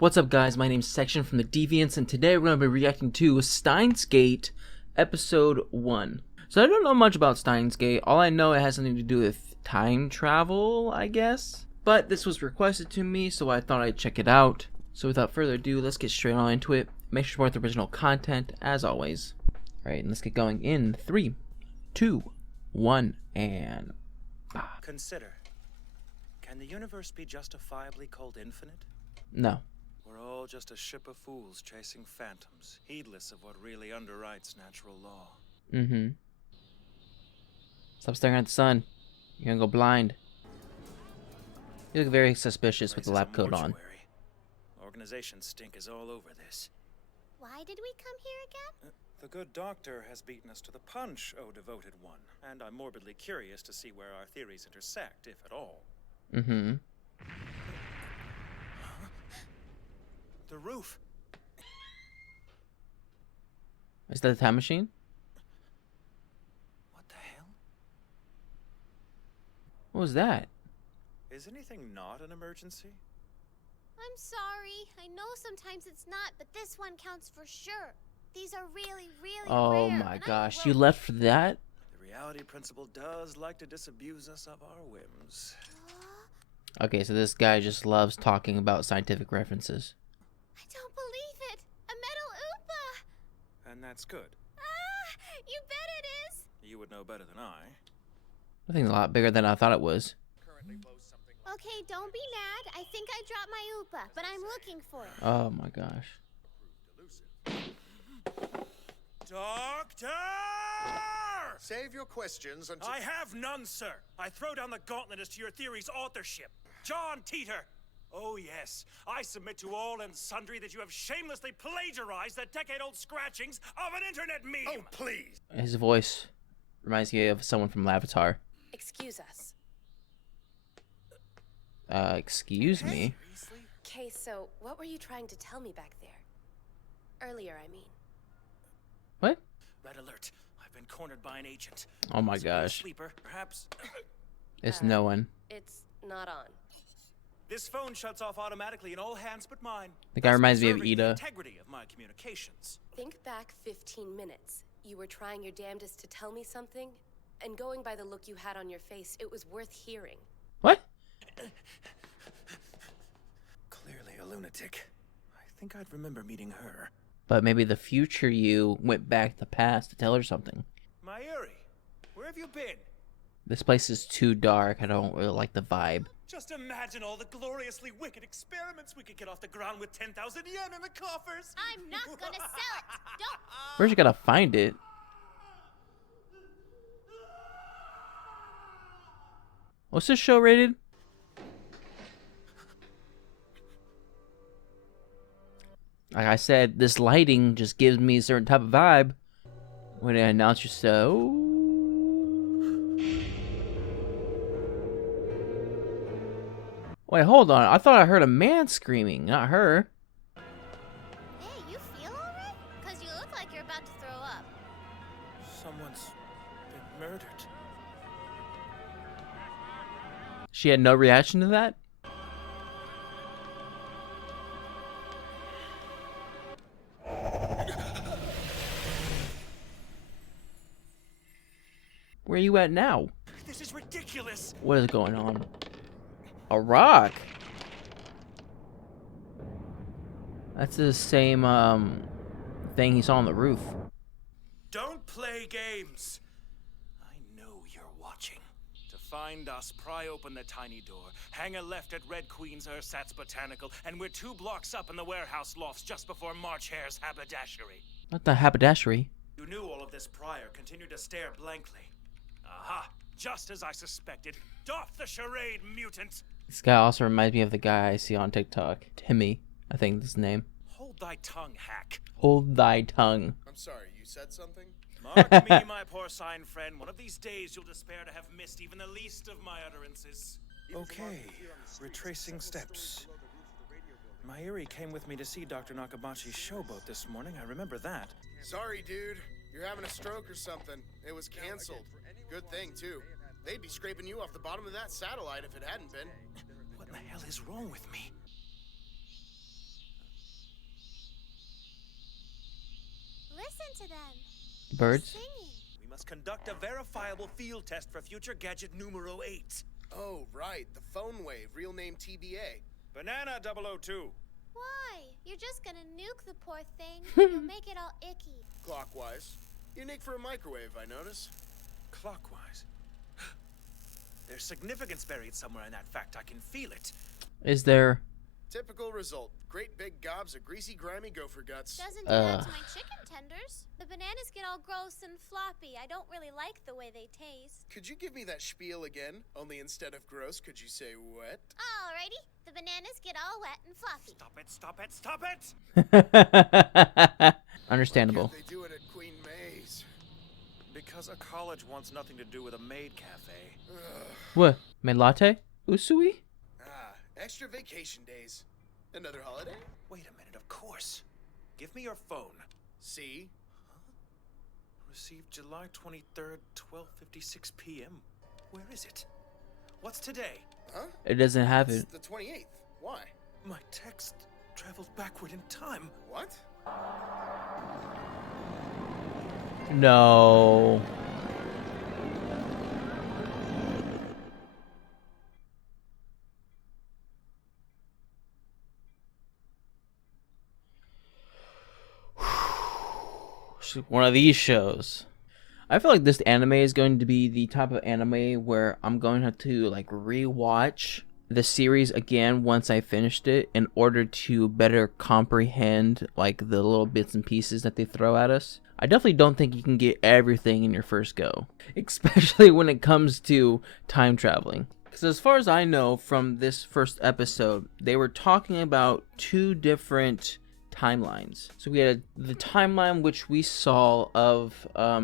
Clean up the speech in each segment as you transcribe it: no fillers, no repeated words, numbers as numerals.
What's up, guys? My name's Section from the Deviants, and today we're going to be reacting to Steins Gate Episode 1. So I don't know much about Steins Gate. All I know, it has something to do with time travel, I guess. But this was requested to me, so I thought I'd check it out. So without further ado, let's get straight on into it. Make sure to support the original content, as always. Alright, and let's get going in 3, 2, 1, and... Consider, can the universe be justifiably called infinite? No. We're all just a ship of fools chasing phantoms, heedless of what really underwrites natural law. Mm-hmm. Stop staring at the sun. You're gonna go blind. You look very suspicious with the lab coat on. Organization stink is all over this. Why did we come here again? The good doctor has beaten us to the punch, O devoted one, and I'm morbidly curious to see where our theories intersect, if at all. Mm-hmm. The roof. Is that the time machine? What the hell? What was that? Is anything not an emergency? I'm sorry. I know sometimes it's not, but this one counts for sure. These are really, really Oh rare, my and gosh, you left for that? The reality principle does like to disabuse us of our whims. Okay, so this guy just loves talking about scientific references. I don't believe it. A metal Oopa. And that's good. Ah, you bet it is. You would know better than I. I think it's a lot bigger than I thought it was. Okay, don't be mad. I think I dropped my Oopa, but I'm looking for it. Oh my gosh. Doctor! Save your questions until... I have none, sir. I throw down the gauntlet as to your theory's authorship. John Teeter. Oh, yes. I submit to all and sundry that you have shamelessly plagiarized the decade-old scratchings of an internet meme. Oh, please. His voice reminds me of someone from Avatar. Excuse us. Excuse me? Okay, so what were you trying to tell me back there? Earlier, I mean. What? Red alert. I've been cornered by an agent. Oh my gosh. Sleeper, perhaps. It's no one. It's not on. This phone shuts off automatically in all hands but mine. The guy reminds me of Preserving the Ida. integrity of my communications. Think back 15 minutes. You were trying your damnedest to tell me something, and going by the look you had on your face, it was worth hearing. What? Clearly a lunatic. I think I'd remember meeting her. But maybe the future you went back to the past to tell her something. Mayuri, where have you been? This place is too dark. I don't really like the vibe. Just imagine all the gloriously wicked experiments we could get off the ground with 10,000 yen in the coffers. I'm not gonna sell it. Don't. First you gotta find it. What's this show rated? Like I said, this lighting just gives me a certain type of vibe. When it announce you so. Wait, hold on. I thought I heard a man screaming, not her. Hey, you feel alright? Cause you look like you're about to throw up. Someone's been murdered. She had no reaction to that? Where are you at now? This is ridiculous. What is going on? A rock? That's the same thing he saw on the roof. Don't play games. I know you're watching. To find us, pry open the tiny door, hang a left at Red Queen's Ersatz Botanical, and we're 2 blocks up in the warehouse lofts just before March Hare's haberdashery. Not the haberdashery. You knew all of this prior, continued to stare blankly. Aha! Just as I suspected. Doff the charade, mutant! This guy also reminds me of the guy I see on TikTok. Timmy, I think is his name. Hold thy tongue, hack. Hold thy tongue. I'm sorry, you said something? Mark me, my porcine friend. One of these days you'll despair to have missed even the least of my utterances. Okay, retracing steps. Mayuri came with me to see Dr. Nakabachi's showboat this morning. I remember that. Sorry, dude. You're having a stroke or something. It was canceled. Good thing, too. They'd be scraping you off the bottom of that satellite if it hadn't been. What the hell is wrong with me? to them. Birds? Singing. We must conduct a verifiable field test for future gadget numero 8. Oh, right. The phone wave, real name TBA. Banana 002. Why? You're just gonna nuke the poor thing. You'll make it all icky. Clockwise. Unique for a microwave, I notice. Clockwise. There's significance buried somewhere in that fact. I can feel it. Is there? Typical result. Great big gobs of greasy, grimy gopher guts. Doesn't do that to my chicken tenders. The bananas get all gross and floppy. I don't really like the way they taste. Could you give me that spiel again? Only instead of gross, could you say wet? Alrighty. The bananas get all wet and floppy. Stop it, stop it, stop it! Understandable. Why can't they do it at Queen May's? Because a college wants nothing to do with a maid cafe. What? My latte? Usui? Extra vacation days. Another holiday? Wait a minute, of course. Give me your phone. See? Received July 23rd, 12:56 p.m. Where is it? What's today? Huh? It doesn't have It's it. the 28th. Why? My text traveled backward in time. What? No. One of these shows. I feel like this anime is going to be the type of anime where I'm going to have to like rewatch the series again once I finished it in order to better comprehend like the little bits and pieces that they throw at us. I definitely don't think you can get everything in your first go, especially when it comes to time traveling. Because as far as I know from this first episode, they were talking about two different timelines. So we had the timeline which we saw of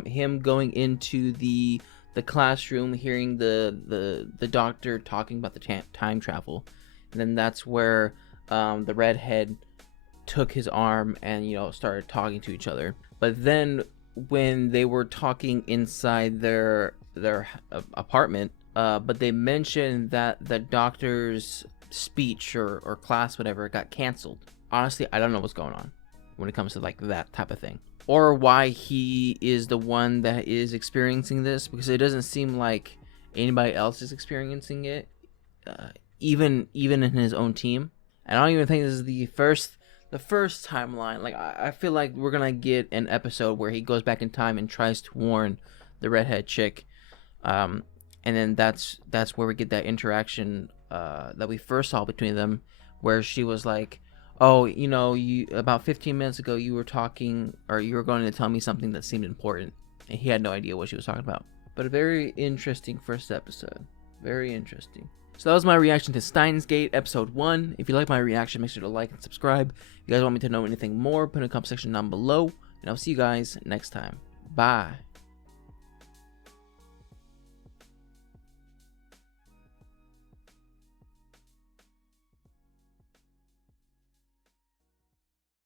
him going into the classroom, hearing the doctor talking about the time travel, and then that's where the redhead took his arm and started talking to each other. But then when they were talking inside their apartment, but they mentioned that the doctor's speech or class, whatever, got canceled. Honestly, I don't know what's going on when it comes to like that type of thing, or why he is the one that is experiencing this, because it doesn't seem like anybody else is experiencing it, even in his own team. And I don't even think this is the first timeline. Like I feel like we're gonna get an episode where he goes back in time and tries to warn the redhead chick, and then that's where we get that interaction that we first saw between them, where she was like, oh, you about 15 minutes ago you were talking, or you were going to tell me something that seemed important, and he had no idea what she was talking about. But a very interesting first episode. Very interesting. So that was my reaction to Steins Gate episode 1. If you like my reaction, make sure to like and subscribe. If you guys want me to know anything more, put in the comment section down below, and I'll see you guys next time. Bye.